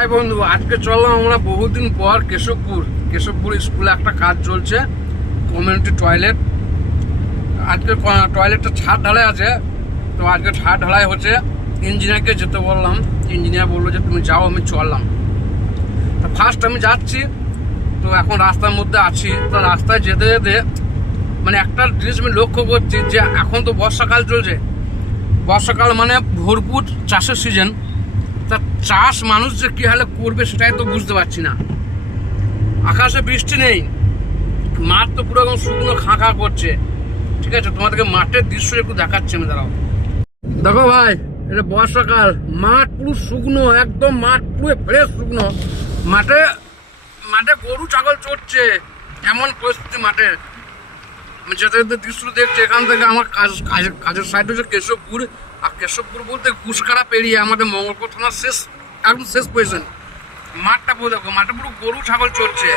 High বন্ধু, আজকে চললাম আমরা বহুদিন পর কেশবপুর। কেশবপুর স্কুলে একটা কাজ চলছে কমিউনিটি টয়লেট আজকে টয়লেটটা ছাদ ঢালাই আছে, তো আজকে ছাদ ঢালাই হচ্ছে। ইঞ্জিনিয়ারকে যেতে বললাম ইঞ্জিনিয়ার বলল যে, তুমি যাও, আমি চললাম। তো ফার্স্ট আমি যাচ্ছি, তো এখন রাস্তার মধ্যে আছি। তো রাস্তায় যেতে যেতে মানে একটা জিনিস আমি লক্ষ্য করছি যে, এখন তো বর্ষাকাল চলছে। বর্ষাকাল মানে ভরপুর চাষের সিজন তা চাষ মানুষ যে কী হালে করবে সেটাই তো বুঝতে পারছি না। আকাশে বৃষ্টি নেই, মাঠ তো পুরো একদম শুকনো খাঁ খাঁ করছে। ঠিক আছে, তোমাদেরকে মাঠের দৃশ্য একটু দেখাচ্ছি আমি, দাঁড়াও। দেখো ভাই, এটা বর্ষাকাল, মাঠ পুরো শুকনো, একদম মাঠ পুরো ফ্রেশ শুকনো। মাঠে মাঠে গরু, ছাগল চড়ছে, এমন পরিস্থিতি মাঠে। আমি যেতে যেতে দৃশ্য দেখছি, এখান থেকে আমার কাজ, কাজের সাইড হচ্ছে কেশবপুর। আর কেশবপুর বলতে ঘুষকারা পেরিয়ে আমাদের মঙ্গলপুর থানার শেষ, একদম শেষ পজিশন মাঠটা পুরো দেখো, মাঠে পুরো গরু, ছাগল চড়ছে।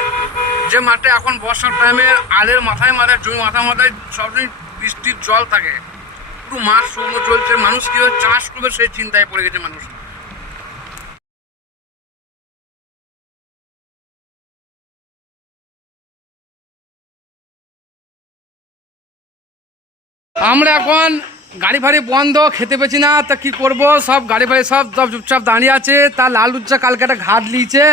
যে মাঠে এখন বর্ষার টাইমে আলের মাথায় মাথায়, জমি মাথায় মাথায় সবসময় বৃষ্টির জল থাকে। পুরো মাঠ শুকনো চলছে, মানুষ কীভাবে চাষ করবে সেই চিন্তায় পড়ে গেছে মানুষ। আমরা এখন গাড়ি ফাড়ি বন্ধ খেতে পেছি না তা কি করব? সব গাড়ি ফাড়ি সব সব চুপচাপ দাঁড়িয়ে আছে। তা লালুজ্জা কালকে একটা ঘাট লিয়েছে।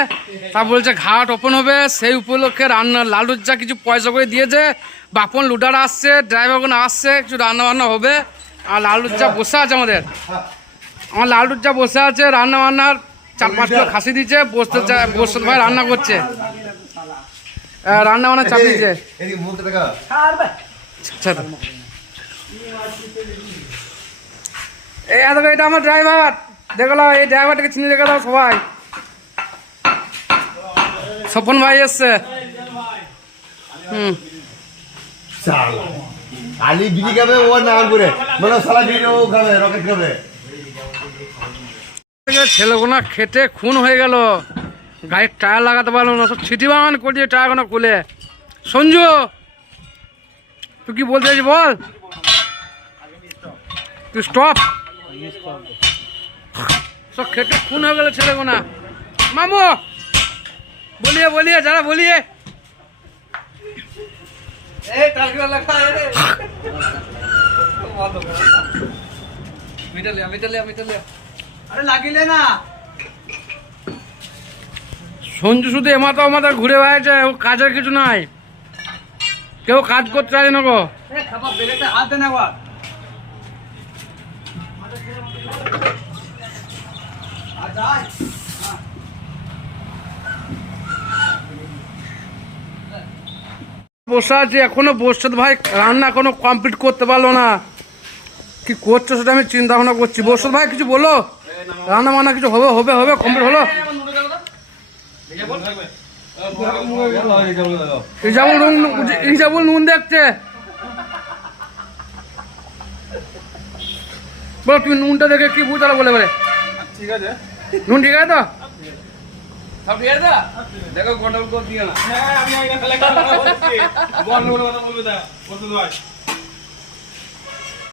তা বলছে ঘাট ওপেন হবে। সেই উপলক্ষে রান্না লালুজ্জা কিছু পয়সা করে দিয়েছে। বাপন লুডার আসছে ড্রাইভারগুলো আসছে কিছু রান্না বান্না হবে। আর লালুজ্জা বসে আছে আমাদের। আমার লালুজ্জা বসে আছে রান্না বান্নার চার পাঁচ কিলো খাসি দিচ্ছে বসতে বসতে ভাই রান্না করছে। রান্না বান্না চাপ দিচ্ছে আচ্ছা এই দেখো এটা আমার ড্রাইভার দেখল এই ড্রাইভারটাকে চিনে রেখে দাও সবাই। স্বপন ভাই এসছে। হুম। আলি বিড়ি খাবে ও নাম করে। মানে সালা বিড়ি ও খাবে রকেট খাবে। ছেলেগুনা খেটে খুন হয়ে গেল। গাড়ির টায়ার লাগাতে পারল না সব ছিটি বাগান করছে টায়ারগুলো খুলে। সঞ্জু তুই কি বলতে বল? স্টপ সব খেটে খুন হয়ে গেল ছেলেগুনা। মামু! বলিয়ে বলিয়ে যারা বলিয়ে। না। সঞ্জু শুধু এমাথা ওমাথা ঘুরে বেড়াচ্ছে ও কাজের কিছু নাই। কেউ কাজ করতে চায় না গো। হাত দেন একবার বসে আছি এখনও বসছে ভাই, রান্না এখনও কমপ্লিট করতে পারল না। কি করছ সেটা আমি চিন্তা ভাবনা করছি। বসত ভাই, কিছু বলো? রান্না বান্না কিছু হবে হবে হবে কমপ্লিট হলো? ইজাবুল নুন ইজাবুল নুন দেখছে? বলো তুমি নুনটা দেখে কি বুঝতে বলে বলে। ঠিক আছে। নুন ঠিক আছে তো? সব ঠিক আছে? দেখো গন্ডগোল করে দিও না। হ্যাঁ আমি আইনা ফেলে কথা বলছি। গন্ডগোল কথা বলবে দা বলতে ভাই।